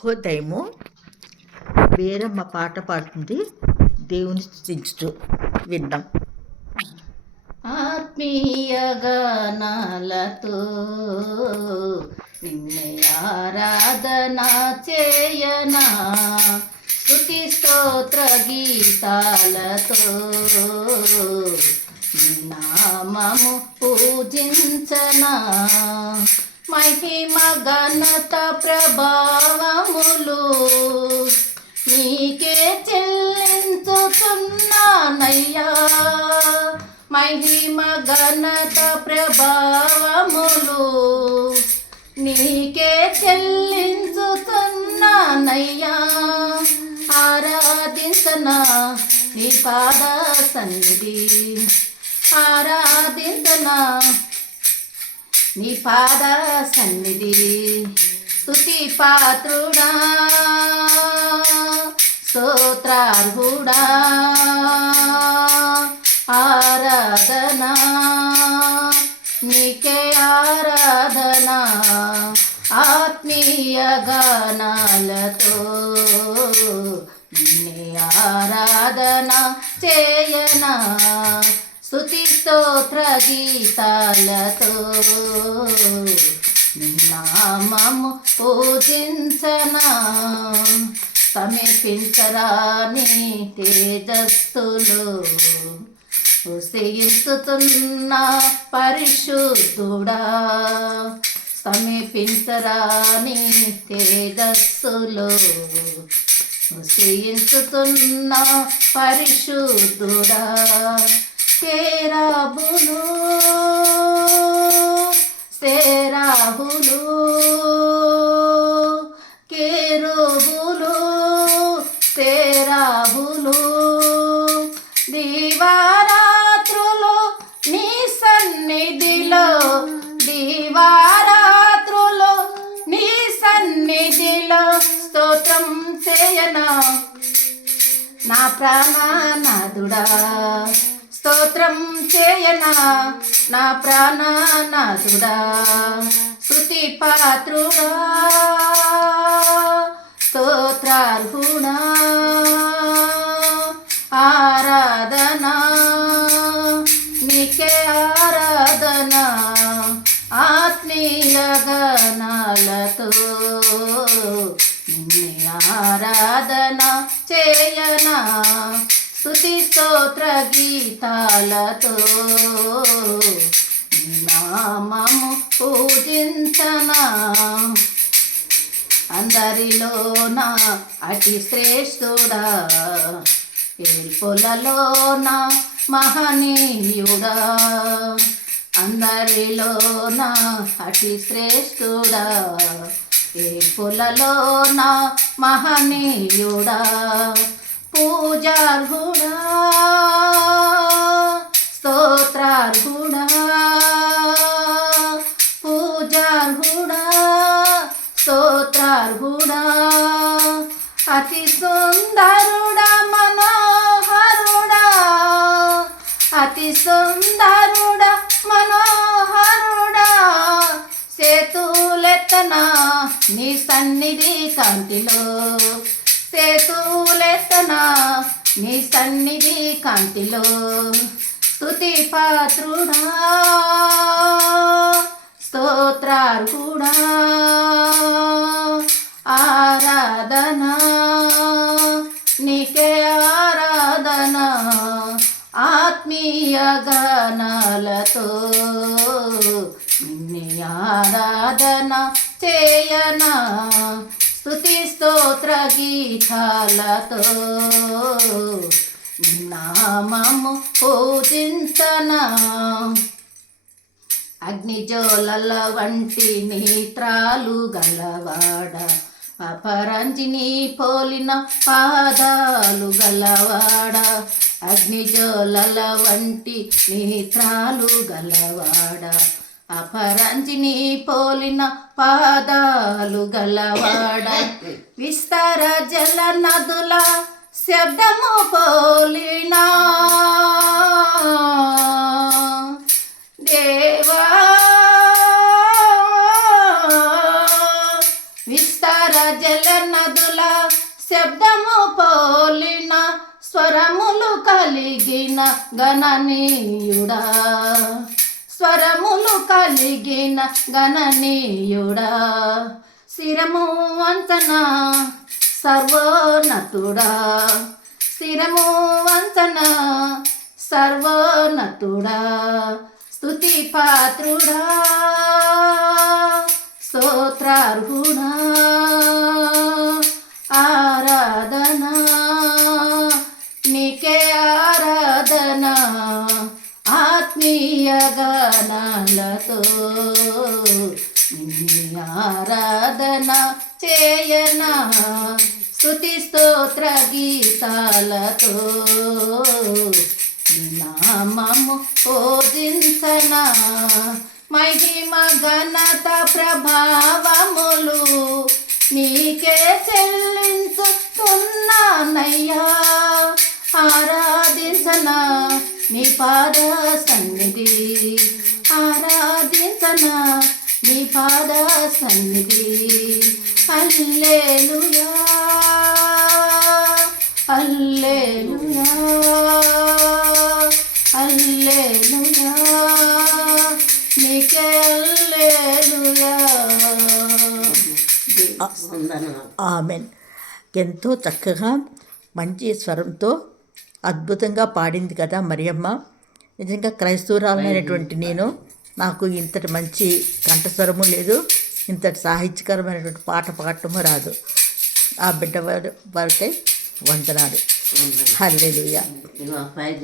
శుభోదయము వేరమ్మ పాట పాడుతుంది. దేవుని స్థుతించుతూ విందాం. ఆత్మీయ గానాలతో నిన్నే ఆరాధన చేయనా? స్థుతి స్తోత్ర గీతాలతో నామము పూజించనా? మహిమ ఘనత ప్రభావములు నీకే చెల్లించుతున్నానయ్యా మహిమ ఘనత ప్రభావములు నీకే చెల్లించుతున్నానయ్యా ఆరాధించనా నీ పాద సన్నిధి. ఆరాధించనా నీ పాద సన్నిధి స్థుతి పాత్రుడా స్తోత్రార్హుడా ఆరాధనా నీకే ఆరాధనా ఆత్మీయ గానాలతో నిన్నే ఆరాధన చేయనా స్థుతి స్తోత్ర గీతాలతో నామము పూజించనా? సమీపించరాని తేజస్సులు? ఉసేయిస్తున్న పరిశుద్ధుడా సమీపించరాని తేజస్సులు? ఉసేయిస్తున్న పరిశుద్ధుడా తేరాబులు సేరాహులు కేరుబులు సేరాహులు దీవారాత్రులు నీ సన్నిధిలో దీవారాత్రులు నీ సన్నిధిలో స్తోత్రం చేయనా. నా ప్రాణనాథుడా చేయనా నా ప్రాణనాథుడా శృతి పాత్రుడా స్తోత్రార్హుడా ఆరాధనా నీకే ఆరాధన ఆత్మీయ గణాలతో నిన్నే ఆరాధన చేయనా. స్తుతి స్తోత్ర గీతాలతో నామము పూజించనా అందరిలోన అతి శ్రేష్ఠుడా ఏల్పులలోన మహనీయుడా. అందరిలోన అతి శ్రేష్ఠుడా ఏల్పులలోన మహనీయుడా. పూజార్హుడా స్తోత్రార్హుడా పూజార్హుడా స్తోత్రార్హుడా అతి సుందరుడా మనోహరుడా అతి సుందరుడా మనోహరుడా సేతులెత్తన నీ సన్నిధి కాంతిలో. సేతులెత్తనా నీ సన్నిధి కాంతిలో స్థుతి పాత్రుడా. స్తోత్రార్హుడా. ఆరాధన. నీకే ఆరాధన. ఆత్మీయ గణాలతో నిన్నే ఆరాధన చేయనా. స్థుతి స్తోత్ర గీతాలతో నామము పూజించనా. అగ్నిజోలల వంటి నేత్రాలు గలవాడ అపరంజిని పోలిన పాదాలు గలవాడ అగ్నిజోలల వంటి నేత్రాలు గలవాడ అపరంజిని పోలిన పాదాలు గలవాడ. విస్తార జల నదుల శబ్దము పోలినా. దేవా! జల శబ్దము పోలిన స్వరములు కలిగిన గణనీయుడా కలిగిన గణనీయుడా స్థిరము వంతన సర్వోన్నతుడా. స్థిరము వంతన సర్వోన్నతుడా స్తుతి పాత్రుడా స్తోత్రార్హుడా. ఆరాధన చేయనా? స్థుతి స్తోత్ర గీతాలతో. నామము పూజించనా మహిమ ఘనత ప్రభావములు నీకే చెల్లించుకున్నానయ్యా. ఆరాధించనా? నీ పాద సన్నిధి. ఆరాధించనా? నీ పాద సన్నిధి. నీకే ఆమెన్. ఎంతో చక్కగా మంచి స్వరంతో అద్భుతంగా పాడింది కదా మరియమ్మ. నిజంగా క్రైస్తవురాలైనటువంటి నేను నాకు ఇంతటి మంచి కంఠస్వరము లేదు. ఇంతటి సాహిత్యకరమైనటువంటి పాట పాడటము రాదు. ఆ బిడ్డ వారి వారికై వందనాలు. హల్లెలూయా.